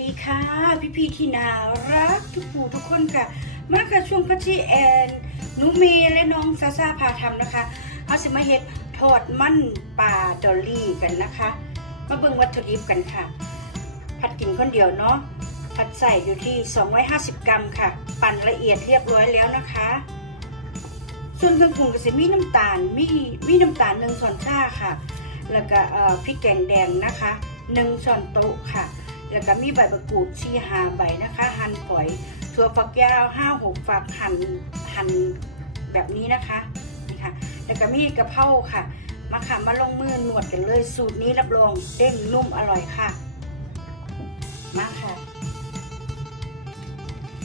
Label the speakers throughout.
Speaker 1: พี่พี่ที่น่ารักทุกผู้ทุกคนค่ะ มาค่ะช่วงพัชชีแอนนูเมและน้องซาซาพาทำนะคะเอาสิมาเฮ็ดทอดมันปลาดอลลี่กันนะคะ มาเบิ่งวัตถุดิบกันค่ะ ผัดกินคนเดียวเนาะผัดใส่อยู่ที่ 250 กรัมค่ะ ปั่นละเอียดเรียบร้อยแล้วนะคะ ส่วนเครื่องปรุงก็จะมีน้ำตาลมีมีน้ำตาลหนึ่งช้อนชาค่ะ แล้วก็พริกแกงแดงนะคะหนึ่งช้อนโต๊ะค่ะ แล้วก็มีใบมะกรูดชีหาใบนะคะ หั่นฝอยถั่วฝักยาวห้าหกฝักหั่นหั่นแบบนี้นะคะนี่ค่ะแล้วก็มีกระเพราค่ะมาค่ะมาลงมือหนวดกันเลยสูตรนี้รับรองเด้งนุ่มอร่อยค่ะ มาค่ะ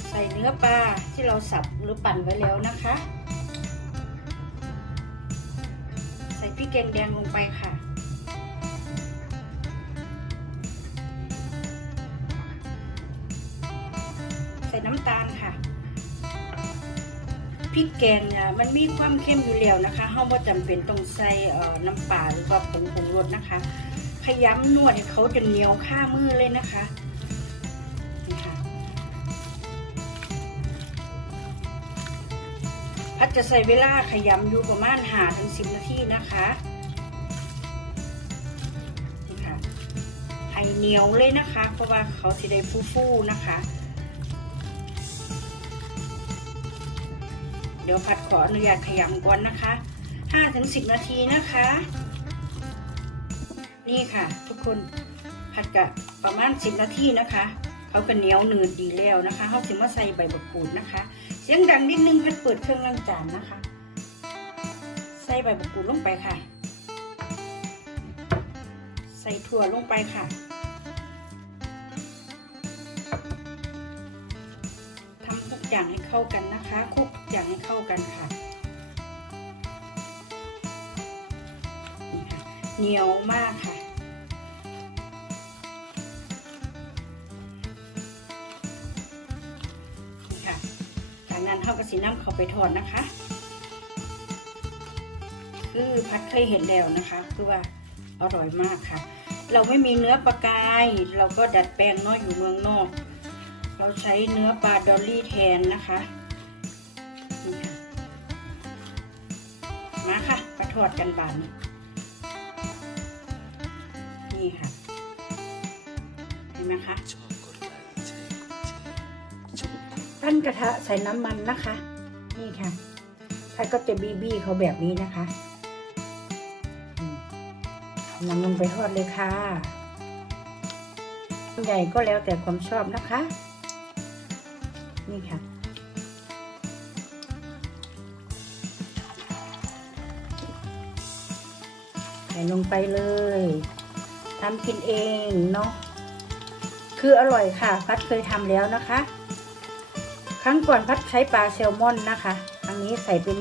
Speaker 1: ใส่เนื้อปลาที่เราสับหรือปั่นไว้แล้วนะคะ ใส่พริกแกงแดงลงไปค่ะ น้ำตาลค่ะพริกแกงเนี่ยมันมีความเค็มอยู่แล้วนะคะเฮาบ่จำเป็นต้องใส่เอ่อน้ำปลาหรือว่าผงปรุงรสนะคะขยำนวดให้เขาจนเหนียวข้ามือเลยนะคะนี่ค่ะพัดจะใส่เวลาขยำอยู่ประมาณหาถึงสิบนาทีนะคะนี่ค่ะให้เหนียวเลยนะคะ เพราะว่าเขาสิได้ฟูๆนะคะ เดี๋ยวพัดขออนุญาตขยำก่อนนะคะ5-10 นาทีนะคะ นี่ค่ะ ทุกคนผัดกะประมาณ 10 นาทีนะคะ เขาก็เหนียวหนืดดีแล้วนะคะเขาถึงมาใส่ใบบักกูดนะคะ เสียงดังนิดนึงพัดเปิดเครื่องล้างจานนะคะ ใส่ใบบักกูดลงไปค่ะ ใส่ถั่วลงไปค่ะ อย่างให้เข้ากันนะคะคลุกอย่างให้เข้ากันค่ะนี่ค่ะเหนียวมากค่ะนี่ค่ะจากนั้นเท่ากับสีน้ำเข้าไปทอดนะคะ คือพัดเคยเห็นแล้วนะคะคือว่าอร่อยมากค่ะ เราไม่มีเนื้อปลากาย เราก็ดัดแปลงเนาะอยู่เมืองนอก เราใช้เนื้อปลาดอลลี่แทนนะคะนี่ค่ะมาค่ะไปทอดกันบานนี่ค่ะ เห็นไหมคะตั้นกระทะใส่น้ำมันนะคะ นี่ค่ะพัดก็จะบีบี้เขาแบบนี้นะคะอืมนำลงไปทอดเลยค่ะใหญ่ก็แล้วแต่ความชอบนะคะ นี่ค่ะ ใส่ลงไปเลยทำกินเองเนาะคืออร่อยค่ะ พัดเคยทำแล้วนะคะ ครั้งก่อนพัดใช้ปลาแซลมอนนะคะ ครั้งนี้ใส่เป็น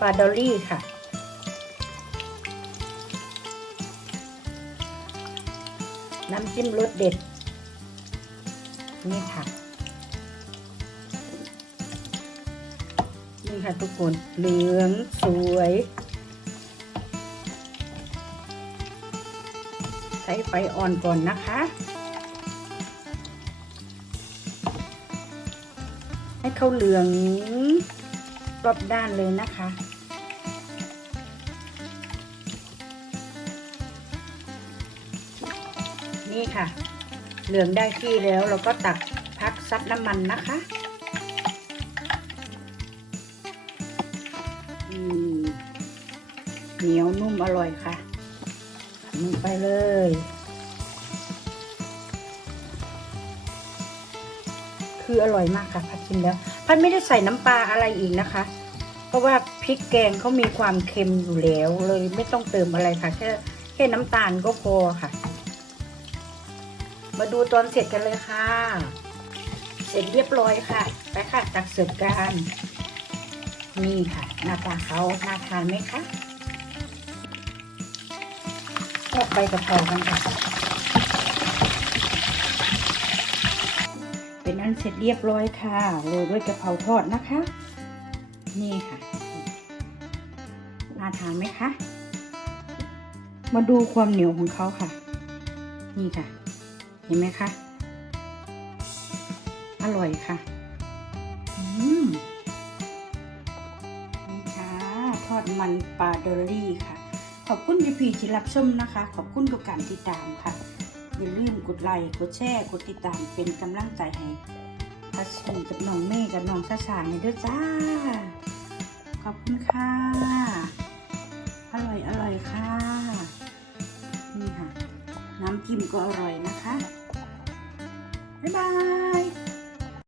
Speaker 1: ปลาดอลลี่ค่ะน้ำจิ้มรสเด็ด นี่ค่ะ นี่ค่ะทุกคนเหลืองสวย ใช้ไฟอ่อนก่อนนะคะ ให้เขาเหลืองรอบด้านเลยนะคะนี่ค่ะ เหลืองได้ที่แล้วเราก็ตักพักซับน้ำมันนะคะ เหนียวนุ่มอร่อยค่ะลงไปเลย คืออร่อยมากค่ะพัดชิมแล้ว พัดไม่ได้ใส่น้ำปลาอะไรอีกนะคะ เพราะว่าพริกแกงเขามีความเค็มอยู่แล้วเลยไม่ต้องเติมอะไรค่ะแค่แค่น้ำตาลก็พอค่ะ มาดูตอนเสร็จกันเลยค่ะ เสร็จเรียบร้อยค่ะ ไปค่ะ ตักเสิร์ฟกัน นี่ค่ะหน้าตาเขาน่าทานไหมคะทอดใบกะเพรากันค่ะ เป็นอันเสร็จเรียบร้อยค่ะ โรยด้วยกะเพราทอดนะคะ นี่ค่ะ น่าทานไหมคะ มาดูความเหนียวของเขาค่ะ นี่ค่ะ เห็นไหมคะ อร่อยค่ะ อืม ดมันปลาดอลลี่ค่ะ ขอบคุณพี่พีที่รับชมนะคะ ขอบคุณทุกการติดตามค่ะ อย่าลืมกดไลค์กดแชร์กดติดตามเป็นกำลังใจให้พัชรีกับน้องเมย์กับน้องชาชาในด้วยจ้า ขอบคุณค่ะ อร่อยอร่อยค่ะ นี่ค่ะ น้ำจิ้มก็อร่อยนะคะ บ๊ายบาย